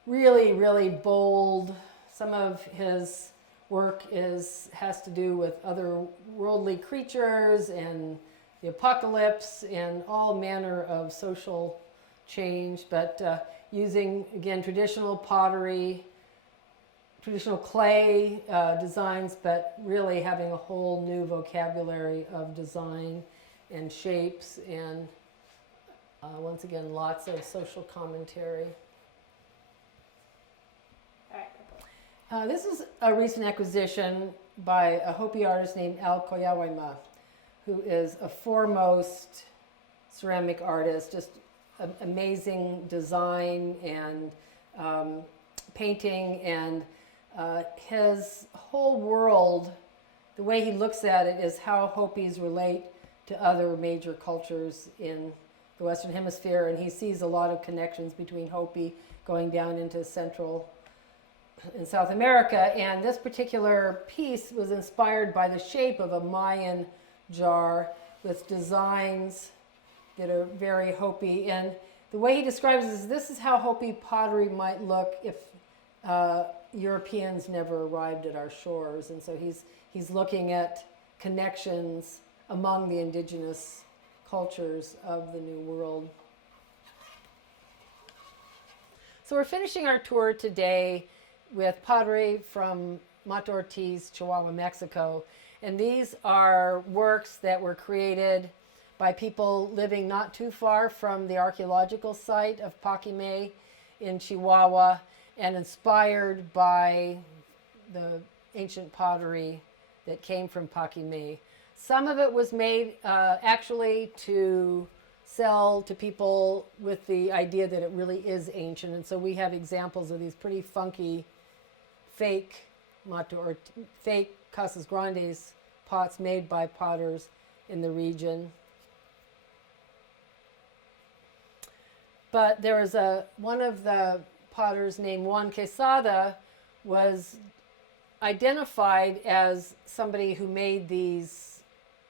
Really, really bold. Some of his work has to do with otherworldly creatures and the apocalypse and all manner of social change, but using, again, traditional pottery, traditional clay designs, but really having a whole new vocabulary of design and shapes, and once again, lots of social commentary. All right. This is a recent acquisition by a Hopi artist named Walatowa, who is a foremost ceramic artist, just amazing design and painting, and his whole world, the way he looks at it, is how Hopis relate to other major cultures in the Western Hemisphere, and he sees a lot of connections between Hopi going down into Central and South America. And this particular piece was inspired by the shape of a Mayan jar with designs that are very Hopi. And the way he describes it is, this is how Hopi pottery might look if Europeans never arrived at our shores. And so he's looking at connections among the indigenous cultures of the New World. So we're finishing our tour today with pottery from Mata Ortiz, Chihuahua, Mexico. And these are works that were created by people living not too far from the archaeological site of Paquimé in Chihuahua, and inspired by the ancient pottery that came from Paquimé. Some of it was made actually to sell to people with the idea that it really is ancient. And so we have examples of these pretty funky fake fake Casas Grandes pots made by potters in the region. But there was one of the potters named Juan Quesada was identified as somebody who made these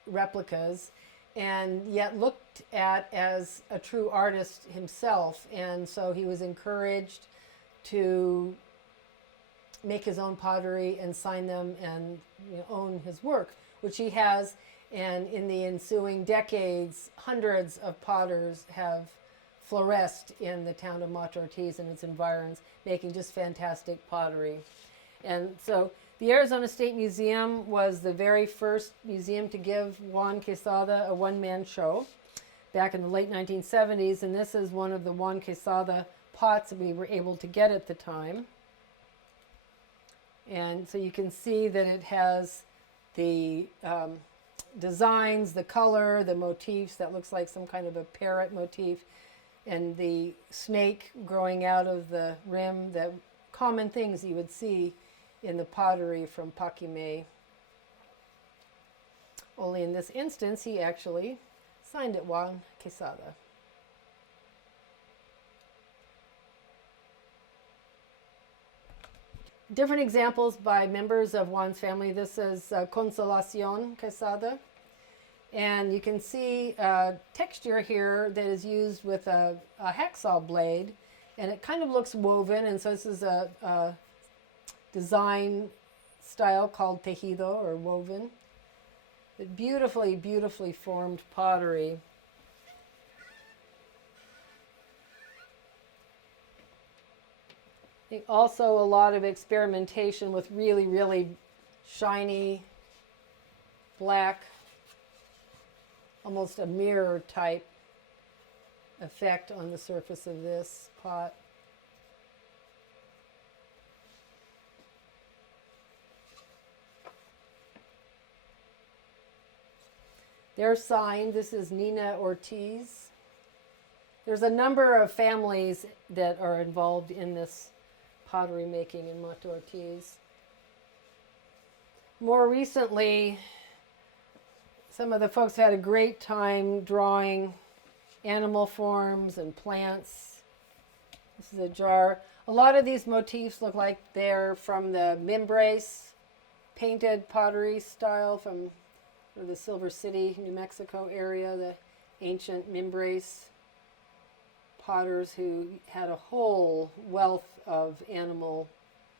replicas, and yet looked at as a true artist himself. And so he was encouraged to make his own pottery and sign them and own his work, which he has. And in the ensuing decades, hundreds of potters have flourished in the town of Mata Ortiz and its environs, making just fantastic pottery. And so the Arizona State Museum was the very first museum to give Juan Quesada a one-man show back in the late 1970s, and this is one of the Juan Quesada pots that we were able to get at the time. And so you can see that it has the designs, the color, the motifs that looks like some kind of a parrot motif, and the snake growing out of the rim, the common things you would see in the pottery from Paquimé. Only in this instance, he actually signed it Juan Quesada. Different examples by members of Juan's family. This is Consolacion Quesada. And you can see texture here that is used with a hacksaw blade, and it kind of looks woven. And so this is a design style called tejido, or woven. But beautifully, beautifully formed pottery. I think also a lot of experimentation with really, really shiny, black, almost a mirror type effect on the surface of this pot. They're signed. This is Nina Ortiz. There's a number of families that are involved in this pottery making in Mata Ortiz. More recently, some of the folks had a great time drawing animal forms and plants. This is a jar. A lot of these motifs look like they're from the Mimbres painted pottery style from the Silver City, New Mexico area, the ancient Mimbres potters who had a whole wealth of animal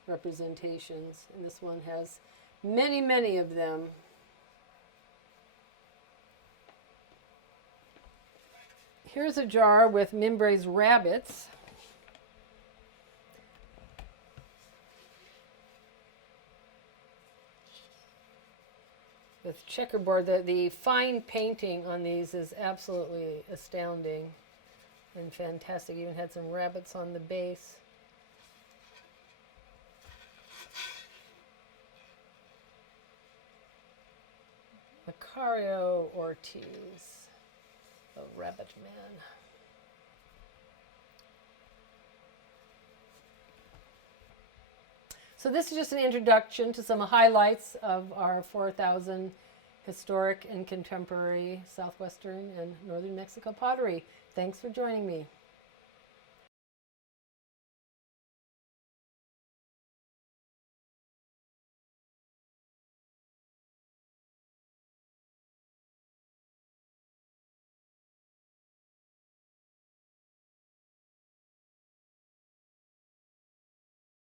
representations. And this one has many, many of them. Here's a jar with Mimbre's rabbits. With checkerboard, the fine painting on these is absolutely astounding and fantastic. Even had some rabbits on the base. Macario Ortiz, the Rabbit Man. So this is just an introduction to some highlights of our 4,000 historic and contemporary southwestern and northern Mexico pottery. Thanks for joining me.